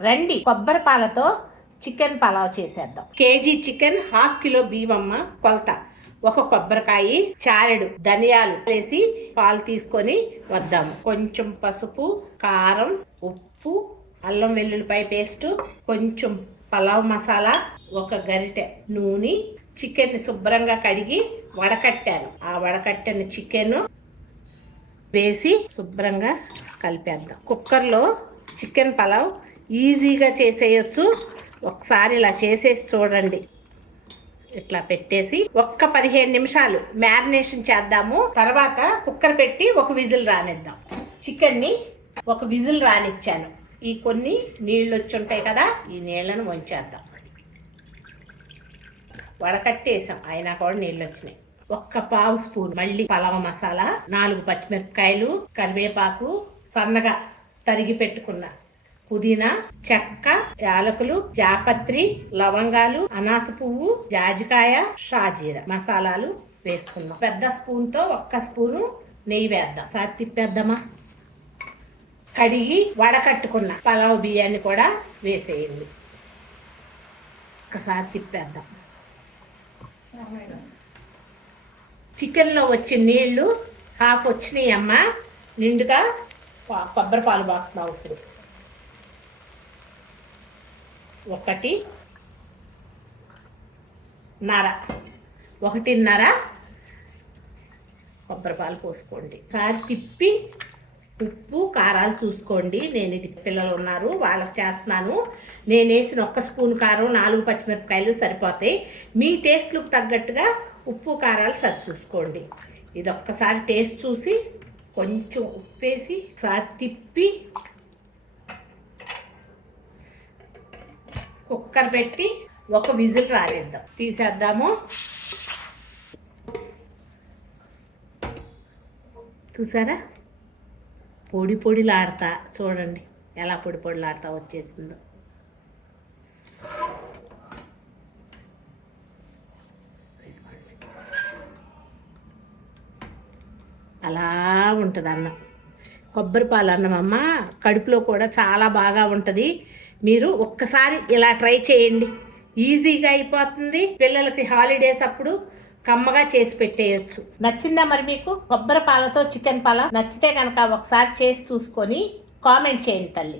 రండి కొబ్బరి పాలతో చికెన్ పలావ్ చేసేద్దాం. కేజీ చికెన్ హాఫ్ కిలో బియ్యమ్మ కొలత. ఒక కొబ్బరికాయ చారెడు ధనియాలు వేసి పాలు తీసుకొని వద్దాము. కొంచెం పసుపు కారం ఉప్పు అల్లం వెల్లుల్లిపాయ పేస్ట్ కొంచెం పలావ్ మసాలా ఒక గరిటె నూనె చికెన్ శుభ్రంగా కడిగి వడకట్టాను. ఆ వడకట్టిన చికెన్ వేసి శుభ్రంగా కలిపేద్దాం. కుక్కర్లో చికెన్ పలావ్ ఈజీగా చేసేయచ్చు. ఒకసారి ఇలా చేసేసి చూడండి. ఇట్లా పెట్టేసి ఒక్క పదిహేను నిమిషాలు మ్యారినేషన్ చేద్దాము. తర్వాత కుక్కర్ పెట్టి ఒక విజిల్ రానిద్దాం. చికెన్ని ఒక విజిల్ రానిచ్చాను. ఈ కొన్ని నీళ్ళు వచ్చి ఉంటాయి కదా ఈ నీళ్ళను వంచేద్దాం. వడకట్టేసాం అయినా కూడా నీళ్ళు వచ్చినాయి. ఒక్క పావు స్పూన్ మళ్ళీ పలవ మసాలా నాలుగు పచ్చిమిరపకాయలు కరివేపాకు సన్నగా తరిగి పెట్టుకున్న పుదీనా చెక్క యాలకులు జాపత్రి లవంగాలు అనాస పువ్వు జాజికాయ షాజీర మసాలాలు వేసుకుందాం. పెద్ద స్పూన్తో ఒక్క స్పూను నెయ్యి వేద్దాం. సారి తిప్పేద్దామా? కడిగి వడకట్టుకున్న పలావ్ బియ్యాన్ని కూడా వేసేయండి. ఒకసారి తిప్పేద్దాం. చికెన్లో వచ్చిన నీళ్ళు హాఫ్ వచ్చినాయి అమ్మ నిండుగా కొబ్బరి పాలు పోస్తున్నావు అవసరం. ఒకటి నర. ఒకటిన్నర. కొబ్బరి పాలు పోసుకోండి. సారి తిప్పి ఉప్పు కారాలు చూసుకోండి. నేను ఇది పిల్లలు ఉన్నారు వాళ్ళకి చేస్తున్నాను. నేను వేసిన ఒక్క స్పూన్ కారం నాలుగు పచ్చిమిరపకాయలు సరిపోతాయి. మీ టేస్ట్లకు తగ్గట్టుగా ఉప్పు కారాలు సరి చూసుకోండి. ఇది ఒక్కసారి టేస్ట్ చూసి కొంచెం ఉప్పు వేసి ఒకసారి తిప్పి కుక్కర్ పెట్టి ఒక విజిల్ రాలేద్దాం. తీసేద్దాము. చూసారా? పొడి పొడిలాడతా. చూడండి ఎలా పొడి పొడిలాడతా వచ్చేసిందో. అలా ఉంటుంది అన్నం కొబ్బరి పాలు అన్నం అమ్మ. కడుపులో కూడా చాలా బాగా ఉంటుంది. మీరు ఒక్కసారి ఇలా ట్రై చేయండి. ఈజీగా అయిపోతుంది. పిల్లలకి హాలిడేస్ అప్పుడు కమ్మగా చేసి పెట్టేయచ్చు. నచ్చిందా మరి మీకు? కొబ్బరి పాలతో చికెన్ పాల? నచ్చితే కనుక ఒకసారి చేసి చూసుకొని కామెంట్ చేయండి తల్లి.